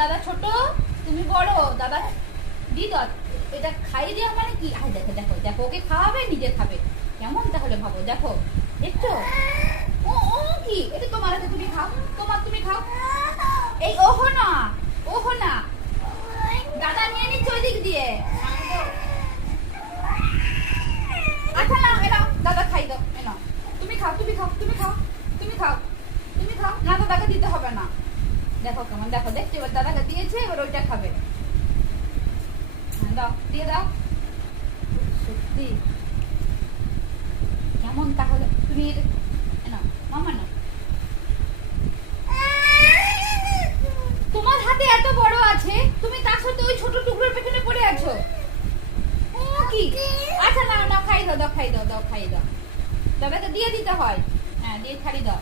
দাদা ছোট, তুমি বড়, দাদা দি দাও। এটা খাইয়ে দেওয়া মানে কি? আয় দেখো দেখো দেখো, ওকে খাওয়াবে নিজে খাবে কেমন? তাহলে ভাবো, দেখো দেখছো? ও ও কি? এটা তোমার হাতে, তুমি খাও, তুমি খাও। এই ওহো না, ওহো না, দাদা নিয়ে নিচ্ছে ওই দিক দিয়ে। আচ্ছা না, এনাও দাদা খাই দাও, এনাও তুমি খাও, তুমি খাও, তুমি খাও, তুমি খাও, তুমি খাও। না দাদাকে দিতে হবে না। দেখো কেমন, দেখো দেখছো? এবার দাদাকে দিয়েছে, এবার ওইটা খাবে। দাও, দিয়ে দাও। সত্যি কেমন তাহলে? তুমি নাও মামা, নাও। তোমার হাতে এত বড় আছে, তুমি তার সাথে ওই ছোট টুকরোর পেছনে পড়ে আছো। ও কি? আচ্ছা নাও নাও, খাই দাও, দাও খাই দাও, দাও খাই দাও। দাদাকে দিয়ে দিতে হয়। হ্যাঁ দিয়ে ছাড়ি দাও।